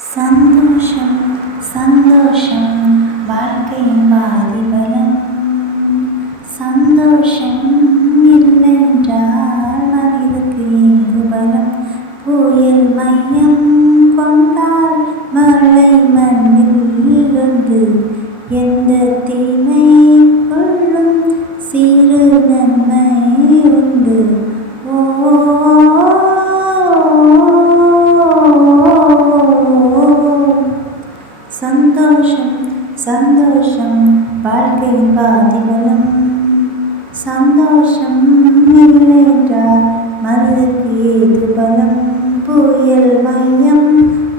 சந்தோஷம் சந்தோஷம் வாழ்க்கையின் பாதிபலம். சந்தோஷம் இல்லையென்றால் மனிதனுக்கு ஏது பலம்? புயல் மையம் கொண்டால் மழை மண்ணில் உண்டு. எந்த தீமை கொள்ளும் சிறு நன்மை உண்டு. சந்தோஷம் சந்தோஷம் வாழ்க்கையின் பாதிபலம். சந்தோஷம் இல்லையென்றால் மனிதனுக்கு ஏது பலம்? புயல் மையம்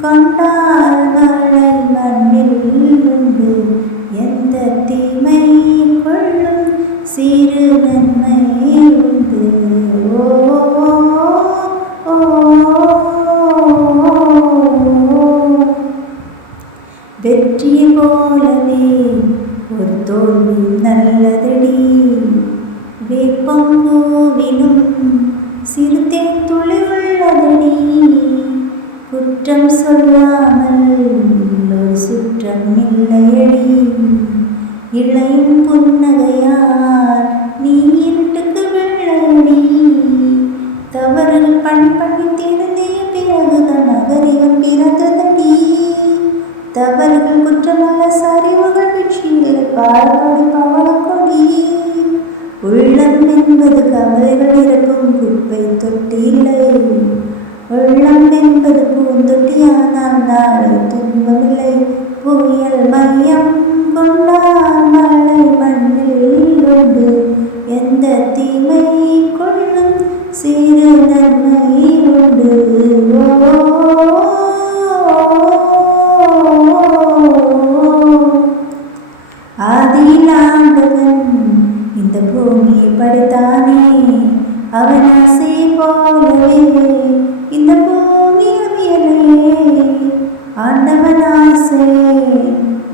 கொண்டால் மழை மண்ணில் உண்டு. எந்த தீமை கொள்ளும் சிறு நன்மை உண்டு. வெற்றியை போலவே ஒரு தோல்வி நல்லதடி. வேப்பம் பூவிலும் சிறுத்தை துளி உள்ளதடி. குற்றம் சொல்லாமல் ஒரு சுற்றம் இல்லையடி. இளையும் புன்னகையால் நீ இருட்டுக்கு வெள்ளையடி. தவறுகள் பண்ணி திருந்திய பிறகுதான் நகரிகம் பிறந்ததடி. தவறுகள் குற்றமல்ல, சரிவுகள் வெற்றியில் பாடுபடி பவளக்கொடி. உள்ளம் என்பது கவலைகள் இருக்கும் குப்பை தொட்டி இல்லை. உள்ளம் என்பது பூந்தொட்டியானால் நாளை துன்பமில்லை. புயல் மையம் கொண்டால் மழை மண்ணில் உண்டு. எந்த தீமை கொள்ளும் சிறு நன்மை உண்டு. ஆதியில் ஆண்டவன் இந்த பூமியை படைத்தானே. அவன் ஆசை போலவே இந்த பூமி அமையலையே. ஆண்டவன் ஆசை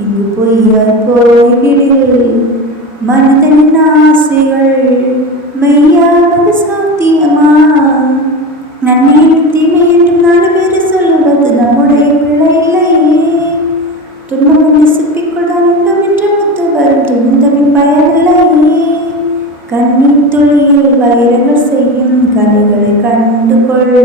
இங்கு பொய்யாய் போய்விடு. மனிதனின் ஆசைகள் மெய்யாவது சாத்தியமா? நன்மையும் தீமை என்றும் 4 பேர் சொல்லுவது நம்முடைய பிள்ளை இல்லையே. துன்பம் சிப்பிக்கொள்தான் உண்டும் என்று முத்து வரும் துணிந்தவின் பயமில்லையே. கண்ணீர் துளியில் வைரங்கள் செய்யும் கனிகளை கண்டுகொள்.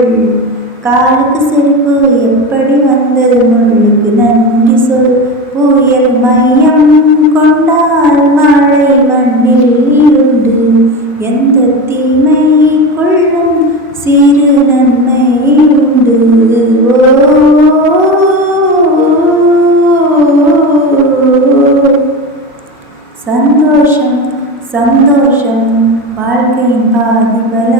காலுக்கு செருப்பு எப்படி வந்தது? முள்ளுக்கு நன்றி சொல். புயல் மையம் கொண்டால் மழை மண்ணில் உண்டு. எந்த தீமை கொள்ளும் சிறு நன்மை உண்டு. சந்தோஷம் சந்தோஷம் வாழ்க்கையின் பாதிபலம்.